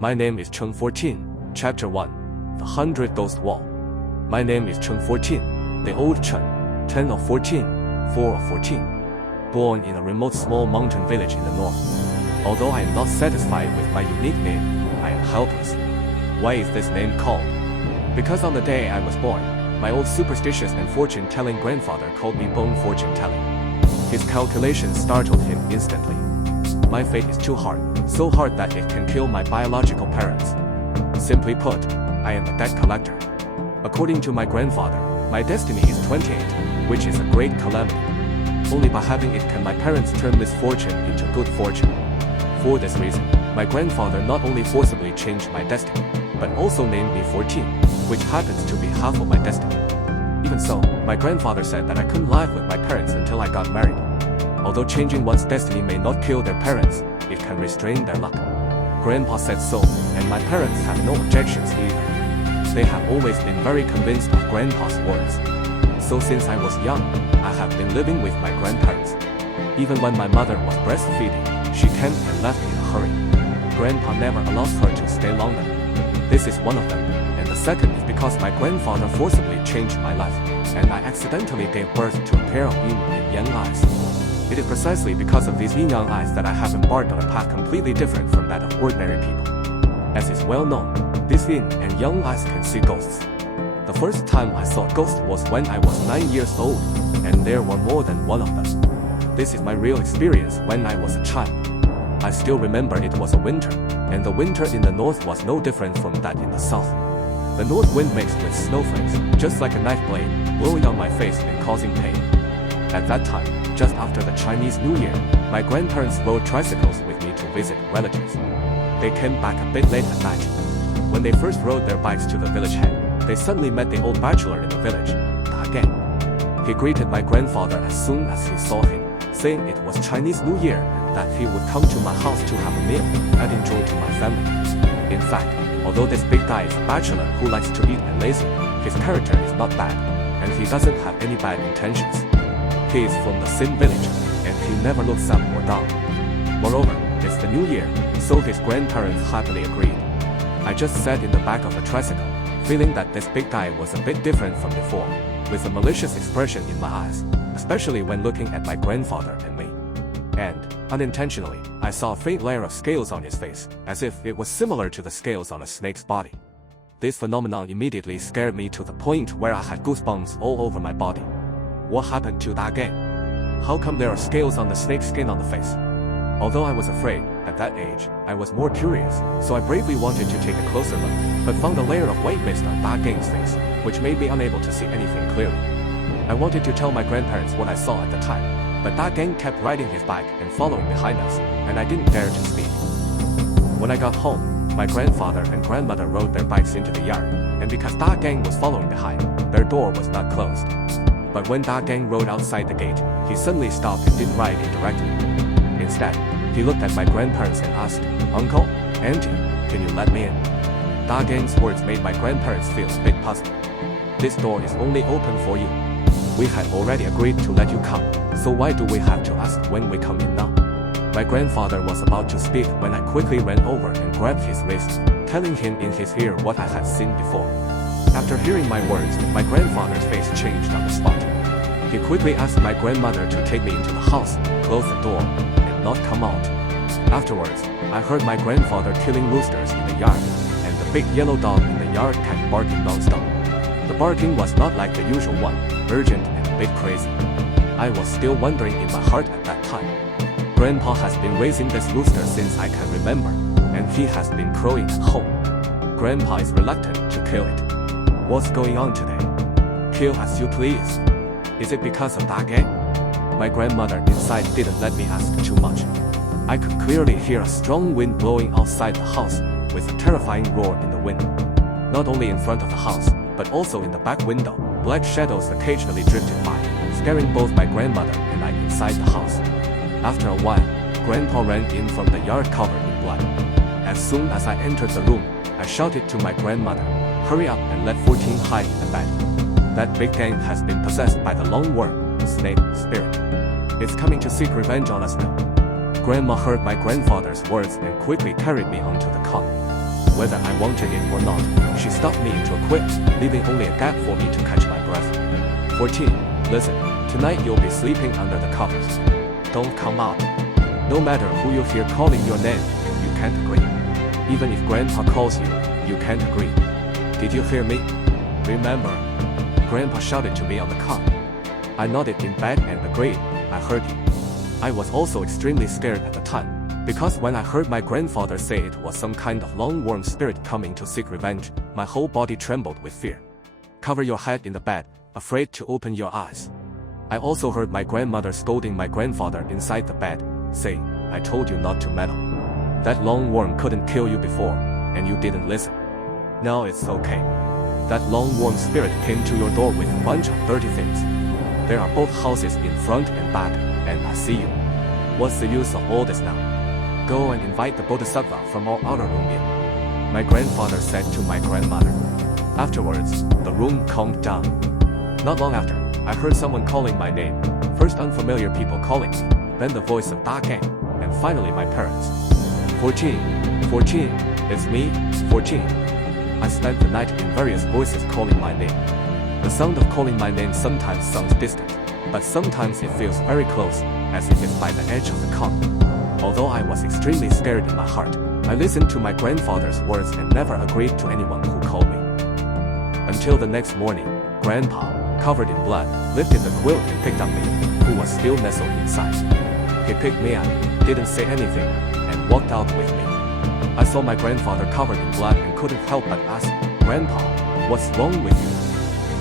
My name is Cheng 14, Chapter 1, The 100 Ghost Wall. My name is Cheng 14, the old Cheng, 10 of 14, 4 of 14. Born in a remote small mountain village in the north. Although I am not satisfied with my unique name, I am helpless. Why is this name called? Because on the day I was born, my old superstitious and fortune-telling grandfather called me Bone Fortune-telling. His calculations startled him instantly. My fate is too hard, so hard that it can kill my biological parents. Simply put, I am a debt collector. According to my grandfather, my destiny is 28, which is a great calamity. Only by having it can my parents turn misfortune into good fortune. For this reason, my grandfather not only forcibly changed my destiny, but also named me 14, which happens to be half of my destiny. Even so, my grandfather said that I couldn't live with my parents until I got married. Although changing one's destiny may not kill their parents, it can restrain their luck. Grandpa said so, and my parents have no objections either. They have always been very convinced of Grandpa's words. So since I was young, I have been living with my grandparents. Even when my mother was breastfeeding, she came and left in a hurry. Grandpa never allows her to stay longer. This is one of them, and the second is because my grandfather forcibly changed my life, and I accidentally gave birth to a pair of yin and yang eyes. It is precisely because of these yin-yang eyes that I have embarked on a path completely different from that of ordinary people. As is well known, these yin and yang eyes can see ghosts. The first time I saw a ghost was when I was 9 years old, and there were more than one of them. This is my real experience when I was a child. I still remember it was a winter, and the winter in the north was no different from that in the south. The north wind mixed with snowflakes, just like a knife blade, blowing on my face and causing pain. At that time, just after the Chinese New Year, my grandparents rode tricycles with me to visit relatives. They came back a bit late at night. When they first rode their bikes to the village head, they suddenly met the old bachelor in the village, Da Gang. He greeted my grandfather as soon as he saw him, saying it was Chinese New Year and that he would come to my house to have a meal, adding joy to my family. In fact, although this big guy is a bachelor who likes to eat and lazy, his character is not bad, and he doesn't have any bad intentions. He is from the same village, and he never looks up or down. Moreover, it's the new year, so his grandparents happily agreed. I just sat in the back of the tricycle, feeling that this big guy was a bit different from before, with a malicious expression in my eyes, especially when looking at my grandfather and me. And, unintentionally, I saw a faint layer of scales on his face, as if it was similar to the scales on a snake's body. This phenomenon immediately scared me to the point where I had goosebumps all over my body. What happened to Da Gang? How come there are scales on the snake's skin on the face? Although I was afraid, at that age, I was more curious, so I bravely wanted to take a closer look, but found a layer of white mist on Da Gang's face, which made me unable to see anything clearly. I wanted to tell my grandparents what I saw at the time, but Da Gang kept riding his bike and following behind us, and I didn't dare to speak. When I got home, my grandfather and grandmother rode their bikes into the yard, and because Da Gang was following behind, their door was not closed. But when Da Gang rode outside the gate, he suddenly stopped and didn't ride in directly. Instead, he looked at my grandparents and asked, "Uncle, Auntie, can you let me in?" Da Gang's words made my grandparents feel a bit puzzled. "This door is only open for you. We had already agreed to let you come, so why do we have to ask when we come in now?" My grandfather was about to speak when I quickly ran over and grabbed his wrist, telling him in his ear what I had seen before. After hearing my words, my grandfather's face changed on the spot. He quickly asked my grandmother to take me into the house, close the door, and not come out. Afterwards, I heard my grandfather killing roosters in the yard, and the big yellow dog in the yard kept barking non-stop. The barking was not like the usual one, urgent and a bit crazy. I was still wondering in my heart at that time. Grandpa has been raising this rooster since I can remember, and he has been crowing at home. Grandpa is reluctant to kill it. What's going on today? Kill as you please. Is it because of Da Gang? My grandmother inside didn't let me ask too much. I could clearly hear a strong wind blowing outside the house, with a terrifying roar in the wind. Not only in front of the house, but also in the back window, black shadows occasionally drifted by, scaring both my grandmother and I inside the house. After a while, Grandpa ran in from the yard covered in blood. As soon as I entered the room, I shouted to my grandmother, "Hurry up and let 14 hide in the bed. That big gang has been possessed by the long worm, snake, spirit. It's coming to seek revenge on us now." Grandma heard my grandfather's words and quickly carried me onto the cot. whether I wanted it or not, she stuffed me into a quilt, leaving only a gap for me to catch my breath. 14. Listen, tonight you'll be sleeping under the covers. Don't come out. No matter who you hear calling your name, you can't agree. Even if Grandpa calls you, you can't agree. Did you hear me? Remember? Grandpa shouted to me on the cot. I nodded in bed and agreed. I heard you. I was also extremely scared at the time, because when I heard my grandfather say it was some kind of long-worm spirit coming to seek revenge, my whole body trembled with fear. Cover your head in the bed, afraid to open your eyes. I also heard my grandmother scolding my grandfather inside the bed, saying, I told you not to meddle. That long worm couldn't kill you before, and you didn't listen. Now it's okay. That long worm spirit came to your door with a bunch of dirty things. There are both houses in front and back, and I see you. What's the use of all this now? Go and invite the bodhisattva from our outer room in. My grandfather said to my grandmother. Afterwards, the room calmed down. Not long after, I heard someone calling my name. First unfamiliar people calling me, then the voice of Da Gang, and finally my parents. 14, it's me, 14. I spent the night in various voices calling my name. The sound of calling my name sometimes sounds distant, but sometimes it feels very close, as if it's by the edge of the cot. Although I was extremely scared in my heart, I listened to my grandfather's words and never agreed to anyone who called me. Until the next morning, Grandpa, covered in blood, lifted the quilt and picked up me, who was still nestled inside. He picked me up, didn't say anything, and walked out with me. I saw my grandfather covered in blood and couldn't help but ask, Grandpa, what's wrong with you?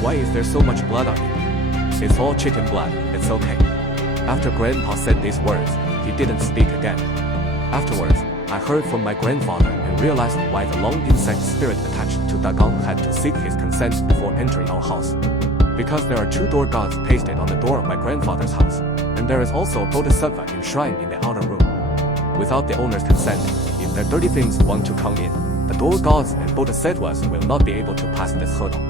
Why is there so much blood on you? It's all chicken blood, it's okay. After Grandpa said these words, he didn't speak again. Afterwards, I heard from my grandfather and realized why the long insect spirit attached to Dagang had to seek his consent before entering our house. Because there are 2 door gods pasted on the door of my grandfather's house, and there is also a bodhisattva enshrined in the outer room. Without the owner's consent, if their dirty things want to come in, the door gods and bodhisattvas will not be able to pass this hurdle.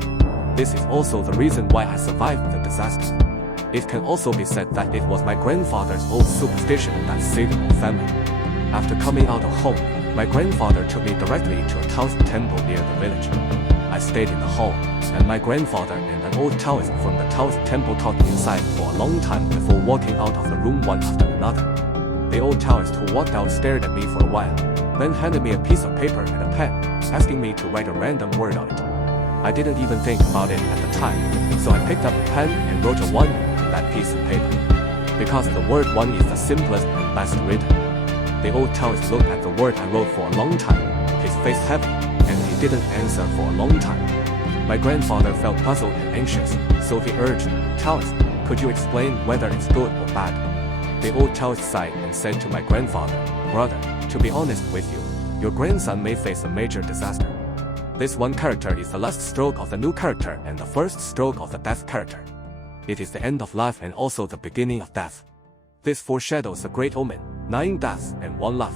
This is also the reason why I survived the disaster. It can also be said that it was my grandfather's old superstition that saved our family. After coming out of home, my grandfather took me directly to a Taoist temple near the village. I stayed in the hall, and my grandfather and an old Taoist from the Taoist temple talked inside for a long time before walking out of the room one after another. The old Taoist who walked out stared at me for a while, then handed me a piece of paper and a pen, asking me to write a random word on it. I didn't even think about it at the time, so I picked up a pen and wrote a 1 on that piece of paper. Because the word 1 is the simplest and best written. The old Taoist looked at the word I wrote for a long time, his face heavy, and he didn't answer for a long time. My grandfather felt puzzled and anxious, so he urged, Taoist, could you explain whether it's good or bad? The old Taoist sighed and said to my grandfather, Brother, to be honest with you, your grandson may face a major disaster. This one character is the last stroke of the new character and the first stroke of the death character. It is the end of life and also the beginning of death. This foreshadows a great omen, 9 deaths and 1 life.